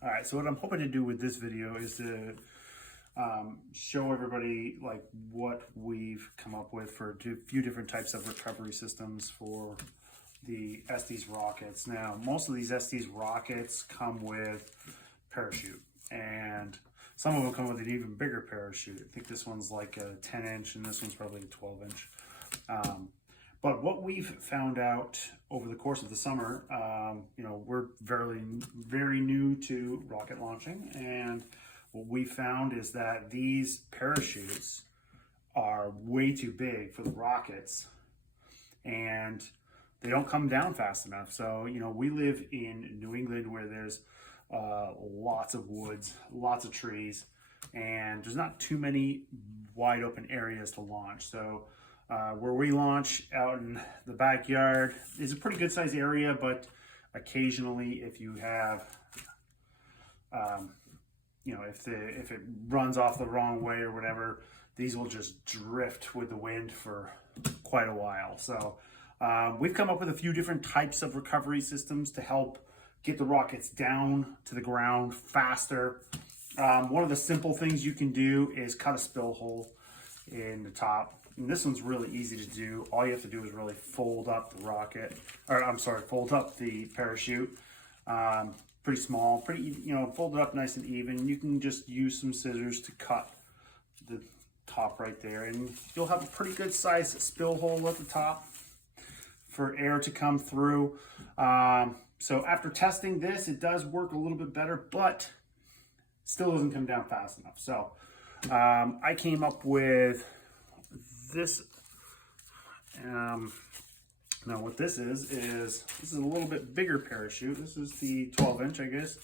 All right, so what I'm hoping to do with this video is to show everybody like what we've come up with for a few different types of recovery systems for the Estes rockets. Now, most of these Estes rockets come with parachute, and some of them come with an even bigger parachute. I think this one's like a 10-inch and this one's probably a 12-inch. But what we've found out over the course of the summer, we're very new to rocket launching, and what we found is that these parachutes are way too big for the rockets, and they don't come down fast enough. So, we live in New England where there's lots of woods, lots of trees, and there's not too many wide open areas to launch. So where we launch out in the backyard is a pretty good sized area, but occasionally if you have, if it runs off the wrong way or whatever, these will just drift with the wind for quite a while. So we've come up with a few different types of recovery systems to help get the rockets down to the ground faster. One of the simple things you can do is cut a spill hole in the top. And this one's really easy to do. All you have to do is really fold up the fold up the parachute. Pretty small, fold it up nice and even. You can just use some scissors to cut the top right there, and you'll have a pretty good size spill hole at the top for air to come through. So after testing this, it does work a little bit better, but still doesn't come down fast enough. So I came up with this. Now what this is a little bit bigger parachute. This is the 12-inch, I guess.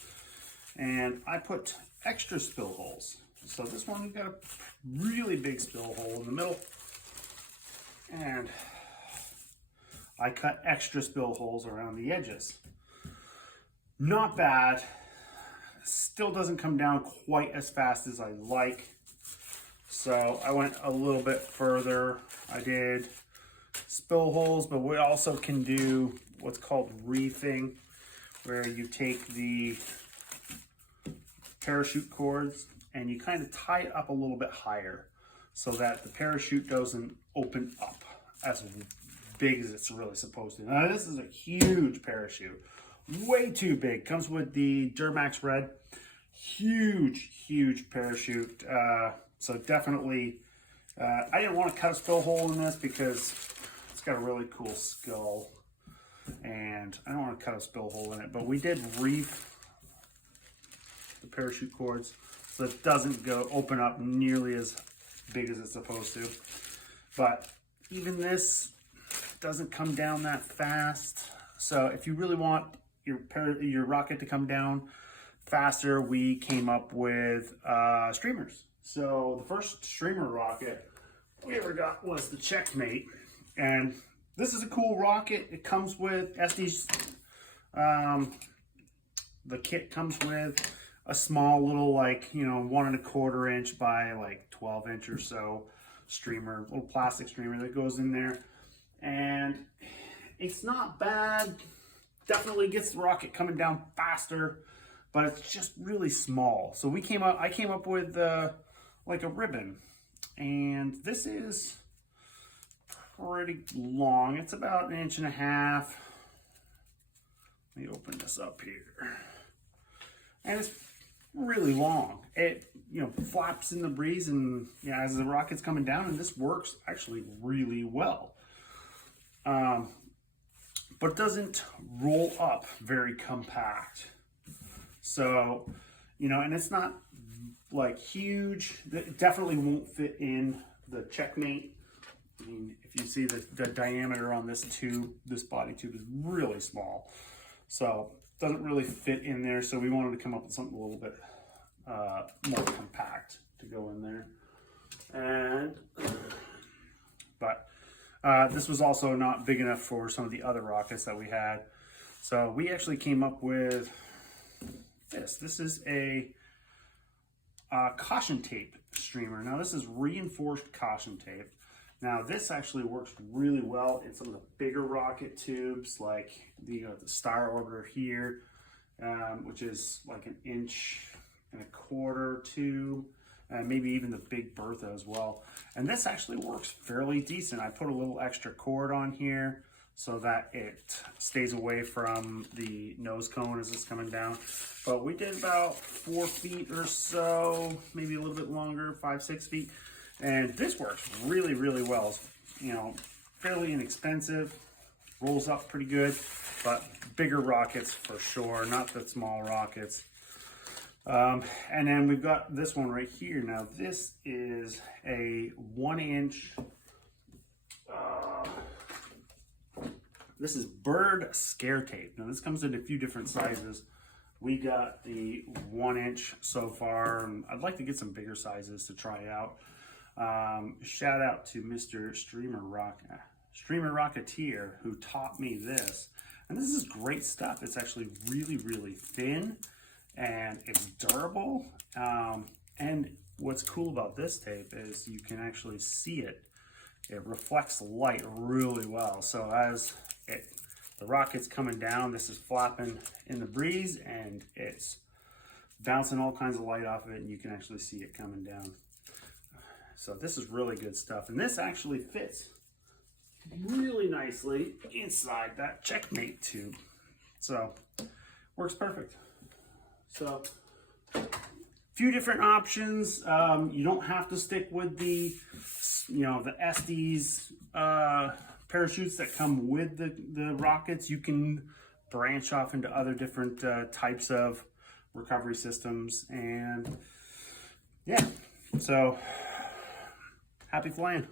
And I put extra spill holes. So this one, we've got a really big spill hole in the middle. And I cut extra spill holes around the edges. Not bad. Still doesn't come down quite as fast as I like. So I went a little bit further. I did spill holes, but we also can do what's called reefing, where you take the parachute cords and you kind of tie it up a little bit higher so that the parachute doesn't open up as big as it's really supposed to. Now this is a huge parachute, way too big. Comes with the Duramax Red. Huge parachute. So definitely, I didn't want to cut a spill hole in this because it's got a really cool skull, and I don't want to cut a spill hole in it. But we did reef the parachute cords so it doesn't open up nearly as big as it's supposed to. But even this doesn't come down that fast. So if you really want your rocket to come down faster, we came up with streamers. So the first streamer rocket we ever got was the Checkmate, and this is a cool rocket. It comes with Estes. The kit comes with a small little 1¼ inch by 12-inch or so streamer, little plastic streamer that goes in there, and it's not bad. Definitely gets the rocket coming down faster, but it's just really small. So I came up with like a ribbon, and this is pretty long. It's about 1.5 inches. Let me open this up here. And it's really long. It flaps in the breeze, and as the rocket's coming down, and this works actually really well. But it doesn't roll up very compact. So, and it's not huge. It definitely won't fit in the Checkmate. I mean, if you see the diameter on this tube, this body tube is really small. So it doesn't really fit in there. So we wanted to come up with something a little bit more compact to go in there. But this was also not big enough for some of the other rockets that we had. So we actually came up with this. This is a caution tape streamer. Now this is reinforced caution tape. Now this actually works really well in some of the bigger rocket tubes, like the Star Orbiter here. which is like 1.25 inch tube, and maybe even the Big Bertha as well. And this actually works fairly decent. I put a little extra cord on here so that it stays away from the nose cone as it's coming down. But we did about 4 feet or so, maybe a little bit longer, 5-6 feet. And this works really, really well. You know, fairly inexpensive, rolls up pretty good, but bigger rockets for sure, not the small rockets. And then we've got this one right here. Now this is a 1-inch, this is bird scare tape. Now this comes in a few different sizes. We got the 1-inch so far, and I'd like to get some bigger sizes to try out. Shout out to Mr. Streamer Rocketeer, who taught me this. And this is great stuff. It's actually really, really thin, and it's durable. And what's cool about this tape is you can actually see it. It reflects light really well. So as the rocket's coming down, this is flapping in the breeze, and it's bouncing all kinds of light off of it, and you can actually see it coming down. So this is really good stuff. And this actually fits really nicely inside that Checkmate tube. So works perfect. So few different options. You don't have to stick with the, the Estes parachutes that come with the rockets. You can branch off into other different types of recovery systems. And yeah, so happy flying.